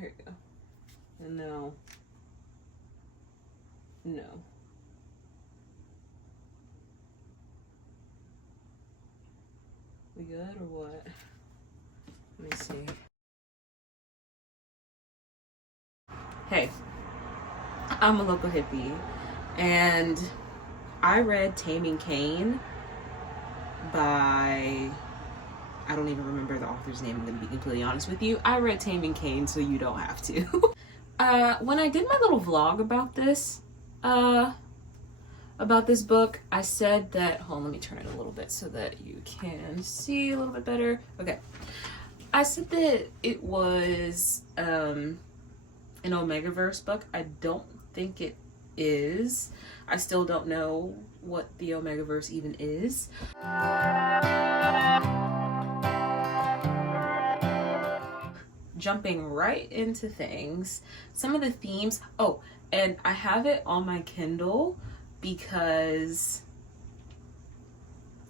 There you go. And now, no. We good or what? Let me see. Hey, I'm a local hippie, and I read Taming Kane by, I don't even remember the author's name, I'm gonna be completely honest with you. I read Taming Kane, so you don't have to. When I did my little vlog about this book, I said that, hold on, let me turn it a little bit so that you can see a little bit better. Okay. I said that it was an Omegaverse book. I don't think it is. I still don't know what the Omegaverse even is. Jumping right into things, some of the themes, oh, and I have it on my Kindle because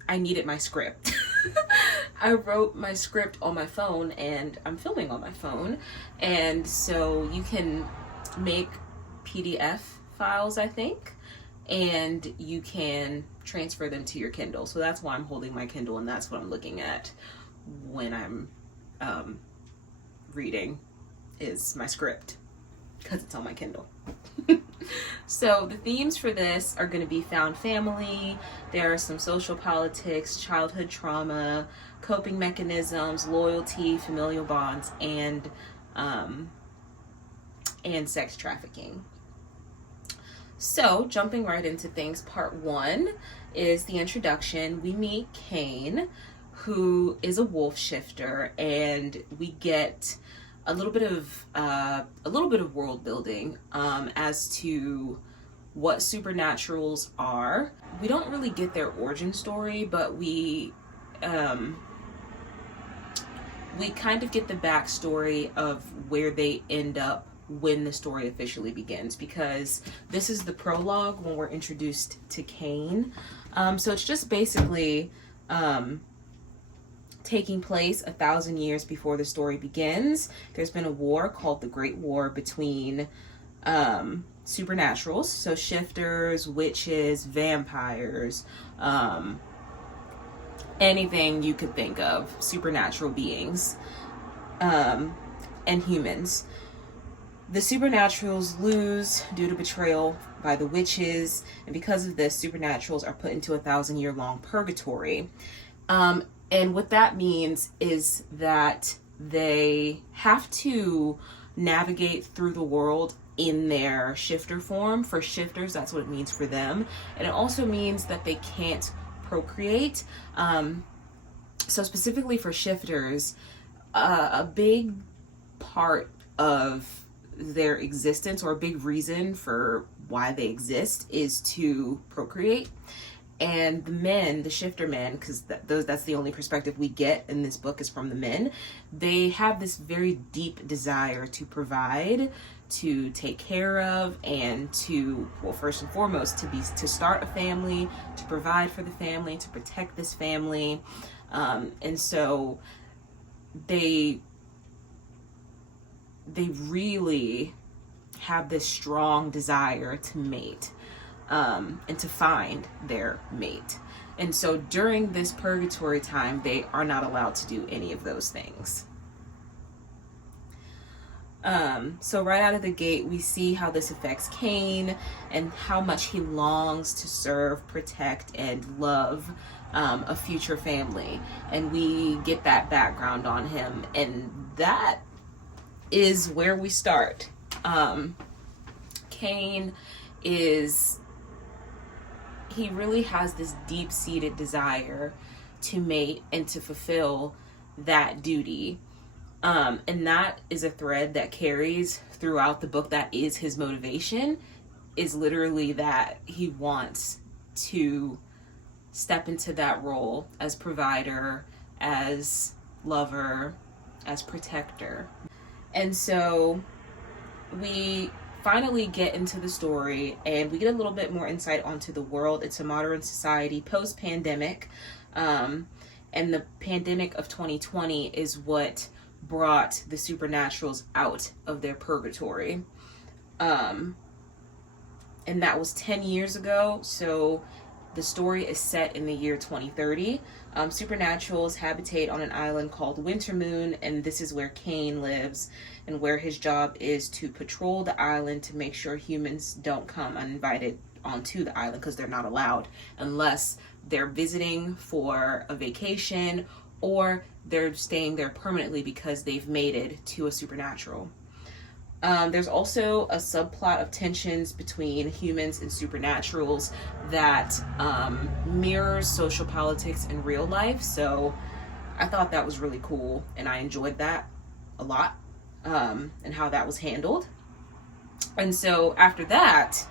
I needed my script. I wrote my script on my phone and I'm filming on my phone, and so you can make PDF files, I think, and you can transfer them to your Kindle. So that's why I'm holding my Kindle, and that's what I'm looking at when I'm reading, is my script, because it's on my Kindle. So the themes for this are going to be found family, there are some social politics, childhood trauma, coping mechanisms, loyalty, familial bonds, and sex trafficking. So jumping right into things, part one is the introduction. We meet Kane, who is a wolf shifter, and we get a little bit of world building as to what supernaturals are. We don't really get their origin story, but we kind of get the backstory of where they end up when the story officially begins, because this is the prologue when we're introduced to Kane. So it's just basically taking place 1,000 years before the story begins. There's been a war called the Great War between supernaturals, so shifters, witches, vampires, anything you could think of, supernatural beings, and humans. The supernaturals lose due to betrayal by the witches, and because of this, supernaturals are put into a 1,000-year-long purgatory. And what that means is that they have to navigate through the world in their shifter form. For shifters, that's what it means for them. And it also means that they can't procreate. So specifically for shifters, a big part of their existence, or a big reason for why they exist, is to procreate. And the men, the shifter men, because that's the only perspective we get in this book is from the men, they have this very deep desire to provide, to take care of, and to, well, first and foremost, to start a family, to provide for the family, to protect this family. And so they really have this strong desire to mate. And to find their mate. And so during this purgatory time, they are not allowed to do any of those things. So right out of the gate, we see how this affects Kane and how much he longs to serve, protect, and love a future family. And we get that background on him, and that is where we start. Kane he really has this deep-seated desire to mate and to fulfill that duty. And that is a thread that carries throughout the book. That is his motivation, is literally that he wants to step into that role as provider, as lover, as protector. And so we finally get into the story, and we get a little bit more insight onto the world. It's a modern society post-pandemic, and the pandemic of 2020 is what brought the supernaturals out of their purgatory. And that was 10 years ago. So the story is set in the year 2030. Supernaturals habitate on an island called Wintermoon, and this is where Kane lives, and where his job is to patrol the island to make sure humans don't come uninvited onto the island, because they're not allowed unless they're visiting for a vacation or they're staying there permanently because they've mated to a supernatural. There's also a subplot of tensions between humans and supernaturals that mirrors social politics in real life. So I thought that was really cool, and I enjoyed that a lot, and how that was handled. And so after that,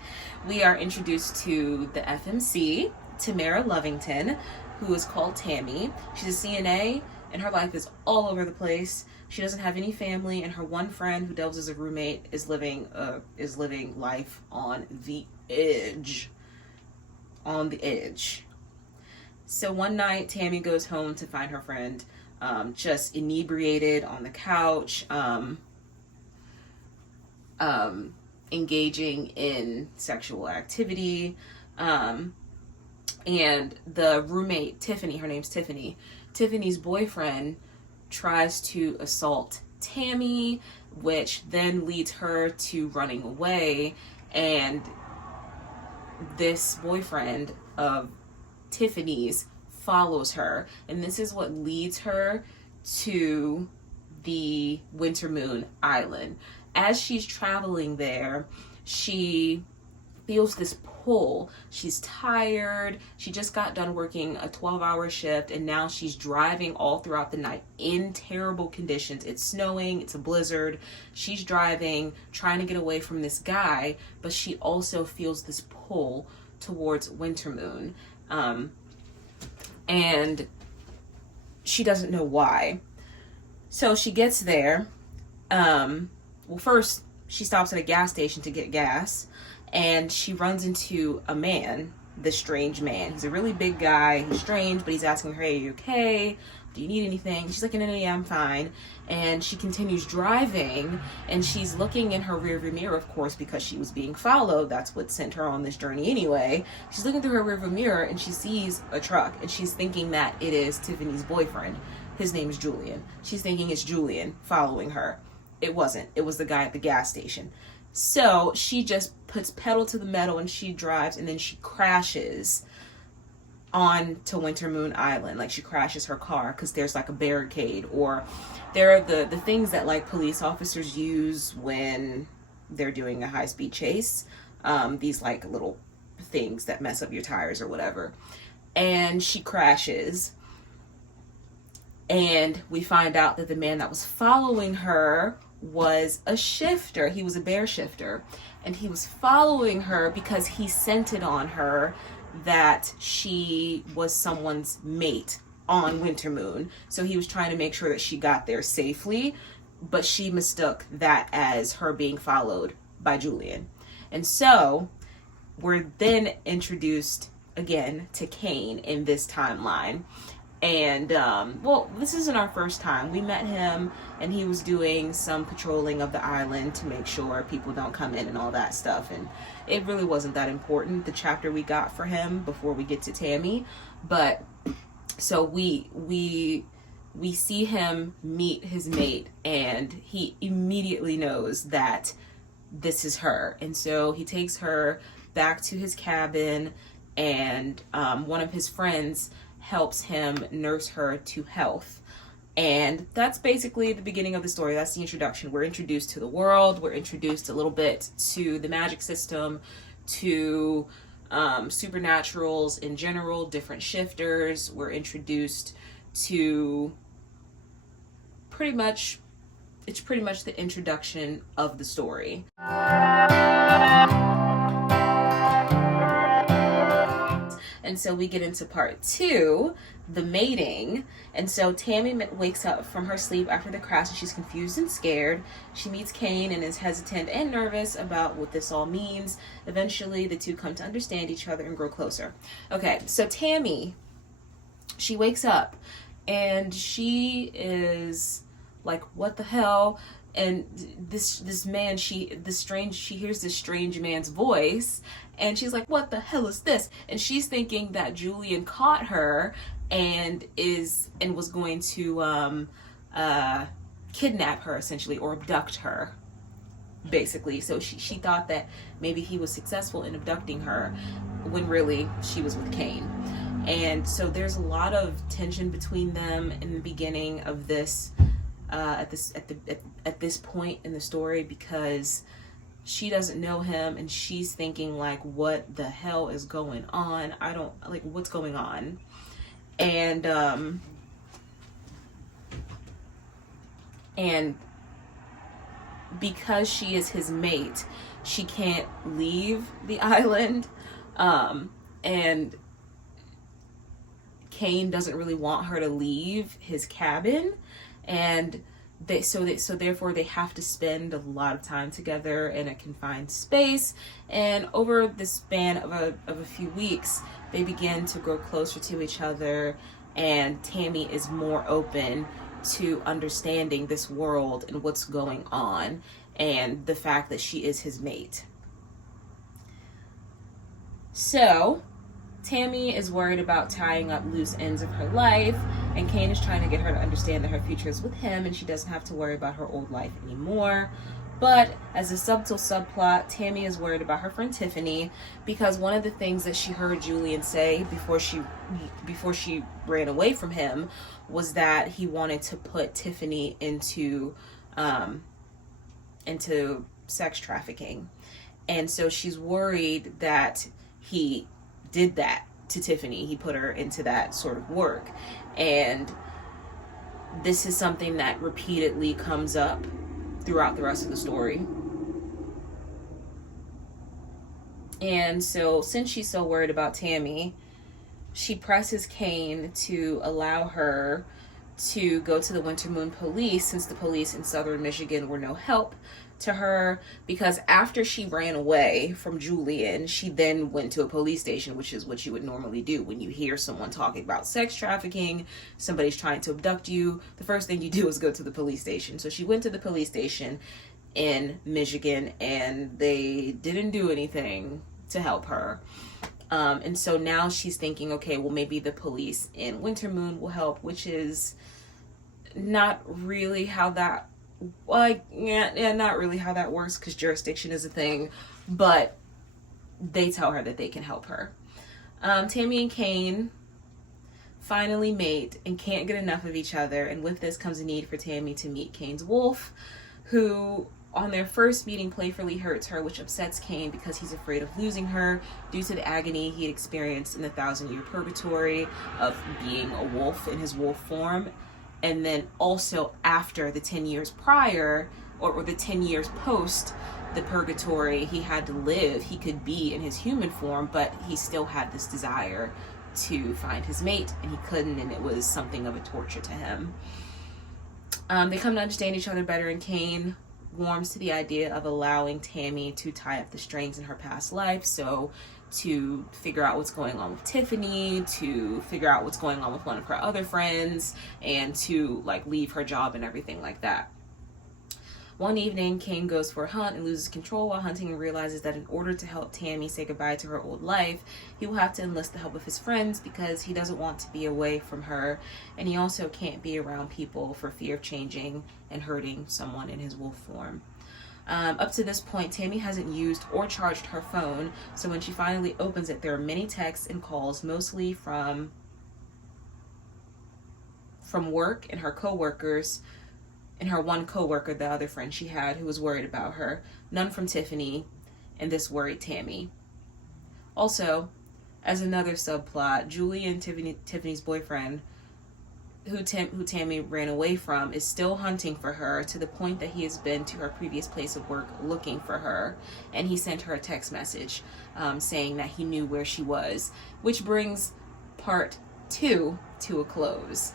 we are introduced to the FMC, Tamara Lovington, who is called Tammy. She's a CNA, and her life is all over the place. She doesn't have any family, and her one friend who delves as a roommate is living life on the edge. On the edge. So one night, Tammy goes home to find her friend just inebriated on the couch, engaging in sexual activity. And the roommate, Tiffany, her name's Tiffany, Tiffany's boyfriend tries to assault Tammy, which then leads her to running away. And this boyfriend of Tiffany's follows her, and this is what leads her to the Wintermoon Island. As she's traveling there, she feels this pull. She's tired. She just got done working a 12-hour shift, and now she's driving all throughout the night in terrible conditions. It's snowing, it's a blizzard. She's driving, trying to get away from this guy, but she also feels this pull towards Wintermoon. And she doesn't know why. So she gets there. Well, first, she stops at a gas station to get gas, and she runs into a man, this strange man. He's a really big guy. He's strange, but he's asking her, hey, are you okay? Do you need anything? She's like, no, yeah, I'm fine. And she continues driving, and she's looking in her rearview mirror, of course, because she was being followed. That's what sent her on this journey anyway. She's looking through her rearview mirror, and she sees a truck, and she's thinking that it is Tiffany's boyfriend. His name is Julian. She's thinking it's Julian following her. It wasn't. It was the guy at the gas station. So she just puts pedal to the metal, and she drives, and then she crashes on to Wintermoon Island. Like, she crashes her car because there's like a barricade, or there are the things that like police officers use when they're doing a high-speed chase. These like little things that mess up your tires or whatever. And she crashes, and we find out that the man that was following her was a shifter. He was a bear shifter, and he was following her because he scented on her that she was someone's mate on Wintermoon. So he was trying to make sure that she got there safely, but she mistook that as her being followed by Julian. And so we're then introduced again to Kane in this timeline. And well, this isn't our first time. We met him, and he was doing some patrolling of the island to make sure people don't come in and all that stuff, and it really wasn't that important, the chapter we got for him before we get to Tammy. But so we see him meet his mate, and he immediately knows that this is her, and so he takes her back to his cabin, and one of his friends helps him nurse her to health. And that's basically the beginning of the story. That's the introduction. We're introduced to the world. We're introduced a little bit to the magic system, to supernaturals in general, different shifters. We're introduced to it's pretty much the introduction of the story. And so we get into part 2, the mating. And so Tammy wakes up from her sleep after the crash, and she's confused and scared. She meets Kane and is hesitant and nervous about what this all means. Eventually, the two come to understand each other and grow closer. Okay, so Tammy, she wakes up, and she is like, what the hell? And this man, she hears this strange man's voice, and she's like, what the hell is this? And she's thinking that Julian caught her and was going to kidnap her, essentially, or abduct her, basically. So she thought that maybe he was successful in abducting her, when really she was with Kane. And so there's a lot of tension between them in the beginning of this, at this point in the story, because she doesn't know him, and she's thinking, like, what the hell is going on? I don't, like, what's going on? And because she is his mate, she can't leave the island, and Kane doesn't really want her to leave his cabin, and therefore they have to spend a lot of time together in a confined space. And over the span of a few weeks, they begin to grow closer to each other, and Tammy is more open to understanding this world and what's going on, and the fact that she is his mate. So Tammy is worried about tying up loose ends of her life, and Kane is trying to get her to understand that her future is with him and she doesn't have to worry about her old life anymore. But as a subtle subplot, Tammy is worried about her friend Tiffany, because one of the things that she heard Julian say before she ran away from him was that he wanted to put Tiffany into sex trafficking. And so she's worried that he did that to Tiffany. He put her into that sort of work. And this is something that repeatedly comes up throughout the rest of the story. And so since she's so worried about Tammy, she presses Kane to allow her to go to the Winter Moon police, since the police in southern Michigan were no help to her, because after she ran away from Julian, she then went to a police station, which is what you would normally do when you hear someone talking about sex trafficking, somebody's trying to abduct you. The first thing you do is go to the police station. So she went to the police station in Michigan, and they didn't do anything to help her. And so now she's thinking, okay, well, maybe the police in Winter Moon will help, which is not really how that, not really how that works, because jurisdiction is a thing, but they tell her that they can help her. Tammy and Kane finally mate and can't get enough of each other, and with this comes a need for Tammy to meet Kane's wolf, who on their first meeting playfully hurts her, which upsets Kane because he's afraid of losing her due to the agony he had experienced in the 1,000-year purgatory of being a wolf in his wolf form. And then also after the 10 years prior, or the 10 years post the purgatory, he had to live. He could be in his human form, but he still had this desire to find his mate, and he couldn't, and it was something of a torture to him. They come to understand each other better, and Kane warms to the idea of allowing Tammy to tie up the strings in her past life. So to figure out what's going on with Tiffany, to figure out what's going on with one of her other friends, and to leave her job and everything like that. One evening, Kane goes for a hunt and loses control while hunting, and realizes that in order to help Tammy say goodbye to her old life, he will have to enlist the help of his friends, because he doesn't want to be away from her, and he also can't be around people for fear of changing and hurting someone in his wolf form. Up to this point, Tammy hasn't used or charged her phone, so when she finally opens it, there are many texts and calls, mostly from work and her coworkers, and her one coworker, the other friend she had, who was worried about her. None from Tiffany, and this worried Tammy. Also, as another subplot, Julian, Tiffany's boyfriend, who Tammy ran away from, is still hunting for her, to the point that he has been to her previous place of work looking for her, and he sent her a text message saying that he knew where she was, which brings part 2 to a close.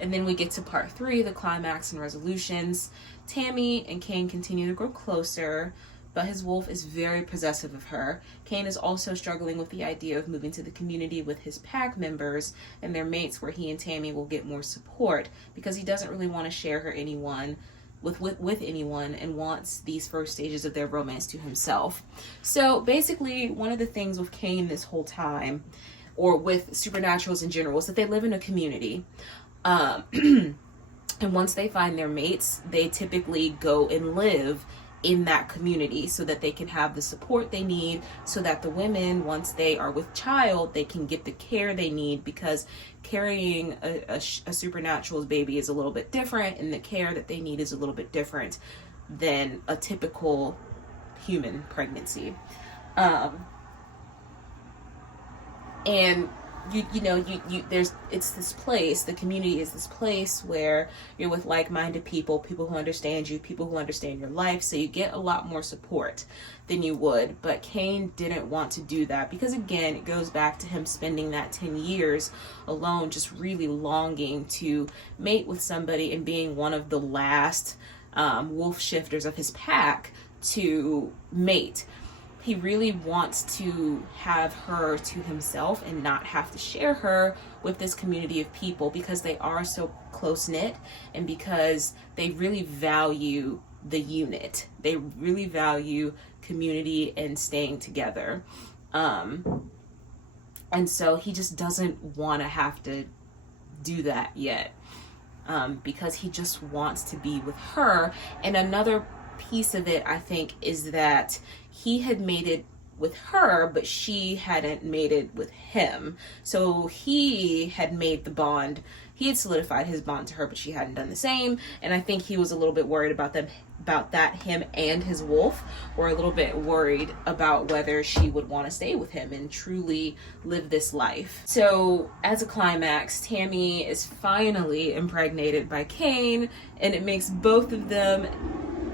And then we get to part 3, the climax and resolutions. Tammy and Kane continue to grow closer, but his wolf is very possessive of her. Kane is also struggling with the idea of moving to the community with his pack members and their mates, where he and Tammy will get more support, because he doesn't really want to share her with anyone, and wants these first stages of their romance to himself. So basically, one of the things with Kane this whole time, or with supernaturals in general, is that they live in a community. And once they find their mates, they typically go and live in that community so that they can have the support they need, so that the women, once they are with child, they can get the care they need, because carrying a supernatural's baby is a little bit different, and the care that they need is a little bit different than a typical human pregnancy. And it's this place, the community is this place where you're with like-minded people who understand you, people who understand your life, so you get a lot more support than you would. But Kane didn't want to do that, because again, it goes back to him spending that 10 years alone, just really longing to mate with somebody, and being one of the last wolf shifters of his pack to mate. He really wants to have her to himself and not have to share her with this community of people, because they are so close-knit, and because they really value the unit. They really value community and staying together. And so he just doesn't want to have to do that yet, because he just wants to be with her. And another piece of it, I think, is that he had mated with her, but she hadn't mated with him. So he had made the bond, he had solidified his bond to her, but she hadn't done the same. And I think he was a little bit worried about that. Him and his wolf were a little bit worried about whether she would want to stay with him and truly live this life. So as a climax, Tammy is finally impregnated by Kane, and it makes both of them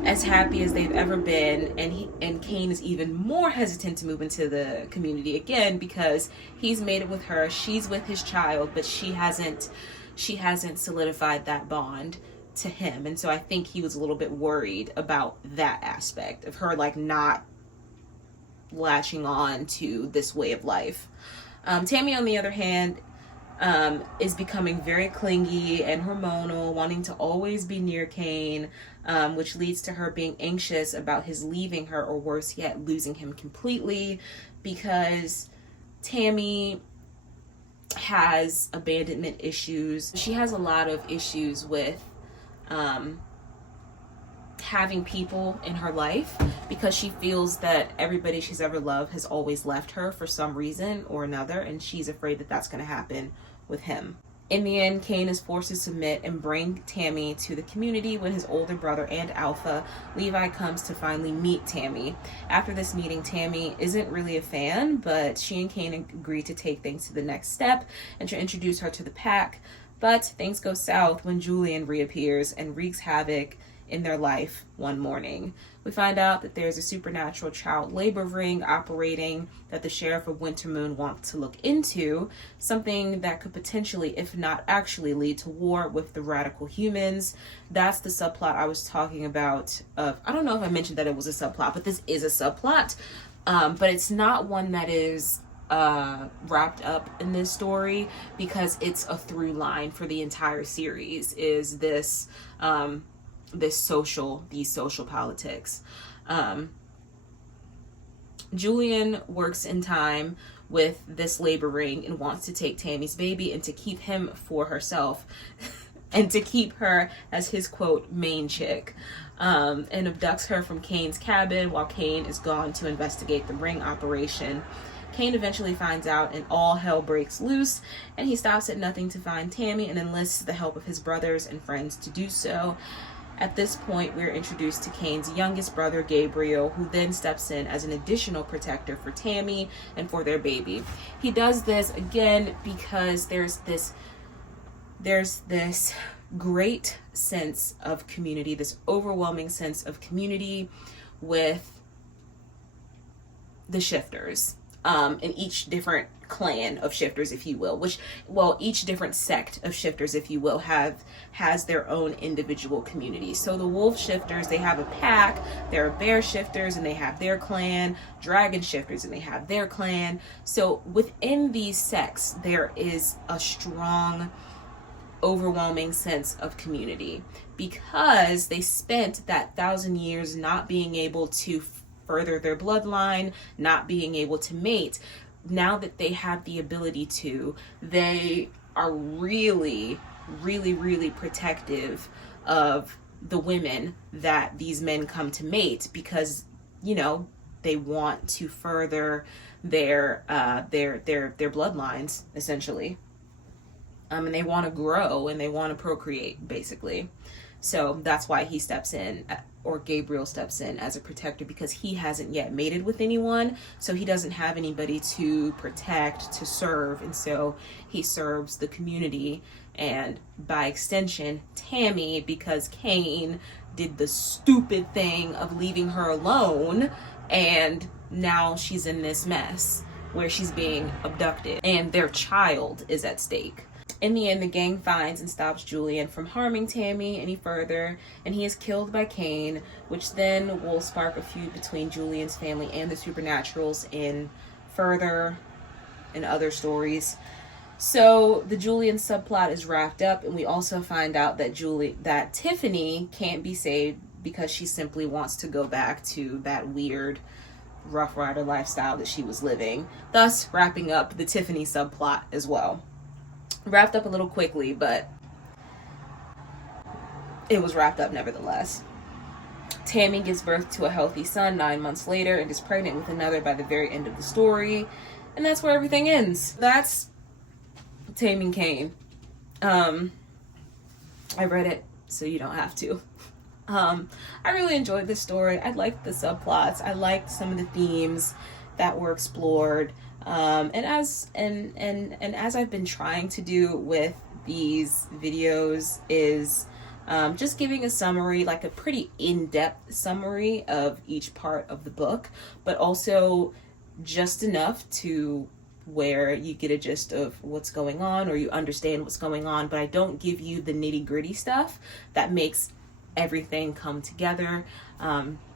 as happy as they've ever been, and Kane is even more hesitant to move into the community again, because he's made it with her, she's with his child, but she hasn't solidified that bond to him. And so I think he was a little bit worried about that aspect of her, like, not latching on to this way of life. Tammy, on the other hand, is becoming very clingy and hormonal, wanting to always be near Kane, which leads to her being anxious about his leaving her, or worse yet, losing him completely, because Tammy has abandonment issues. She has a lot of issues with having people in her life, because she feels that everybody she's ever loved has always left her for some reason or another, and she's afraid that that's going to happen with him. In the end, Kane is forced to submit and bring Tammy to the community when his older brother and alpha, Levi, comes to finally meet Tammy. After this meeting, Tammy isn't really a fan, but she and Kane agree to take things to the next step and to introduce her to the pack. But things go south when Julian reappears and wreaks havoc in their life one morning. We find out that there's a supernatural child labor ring operating that the sheriff of Wintermoon wants to look into, something that could potentially, if not actually, lead to war with the radical humans. That's the subplot I was talking about. I don't know if I mentioned that it was a subplot, but this is a subplot. But it's not one that is wrapped up in this story, because it's a through line for the entire series, is this these social politics. Julian works in time with this labor ring and wants to take Tammy's baby and to keep him for herself and to keep her as his, quote, main chick, and abducts her from Kane's cabin while Kane is gone to investigate the ring operation. Kane eventually finds out and all hell breaks loose, and he stops at nothing to find Tammy and enlists the help of his brothers and friends to do so. At this point, we're introduced to Kane's youngest brother, Gabriel, who then steps in as an additional protector for Tammy and for their baby. He does this, again, because there's this great sense of community, this overwhelming sense of community with the shifters. in each different clan of shifters, if you will, each different sect of shifters, if you will, has their own individual community. So the wolf shifters, they have a pack. There are bear shifters and they have their clan, dragon shifters and they have their clan. So within these sects, there is a strong, overwhelming sense of community, because they spent that 1,000 years not being able to further their bloodline, not being able to mate. Now that they have the ability to, they are really, really, really protective of the women that these men come to mate, because, you know, they want to further their bloodlines, essentially. And they want to grow and they want to procreate, basically. So that's why he steps in, or Gabriel steps in as a protector, because he hasn't yet mated with anyone. So he doesn't have anybody to protect, to serve. And so he serves the community, and by extension, Tammy, because Kane did the stupid thing of leaving her alone. And now she's in this mess where she's being abducted and their child is at stake. In the end, the gang finds and stops Julian from harming Tammy any further, and he is killed by Kane, which then will spark a feud between Julian's family and the Supernaturals in other stories. So the Julian subplot is wrapped up, and we also find out that Tiffany can't be saved because she simply wants to go back to that weird Rough Rider lifestyle that she was living, thus wrapping up the Tiffany subplot as well. Wrapped up a little quickly, but it was wrapped up nevertheless. Tammy gives birth to a healthy son 9 months later and is pregnant with another by the very end of the story. And that's where everything ends. That's Taming Kane. I read it, so you don't have to. I really enjoyed this story. I liked the subplots. I liked some of the themes that were explored. And as I've been trying to do with these videos is just giving a summary, like a pretty in-depth summary of each part of the book, but also just enough to where you get a gist of what's going on, or you understand what's going on, but I don't give you the nitty-gritty stuff that makes everything come together,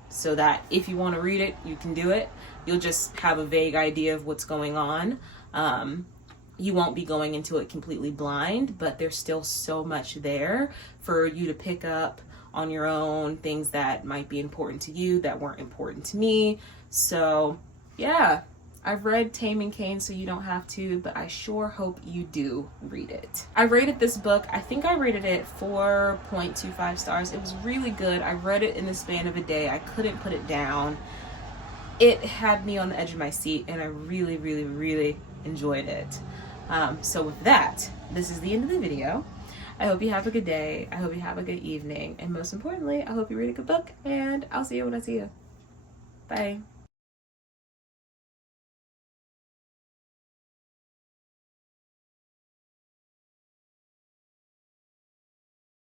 so that if you want to read it, you can do it. You'll just have a vague idea of what's going on. You won't be going into it completely blind, but there's still so much there for you to pick up on your own, things that might be important to you that weren't important to me. So yeah, I've read Taming Kane, so you don't have to, but I sure hope you do read it. I rated this book, I think I rated it 4.25 stars. It was really good. I read it in the span of a day. I couldn't put it down. It had me on the edge of my seat, and I really, really, really enjoyed it. So with that, this is the end of the video. I hope you have a good day. I hope you have a good evening. And most importantly, I hope you read a good book, and I'll see you when I see you. Bye.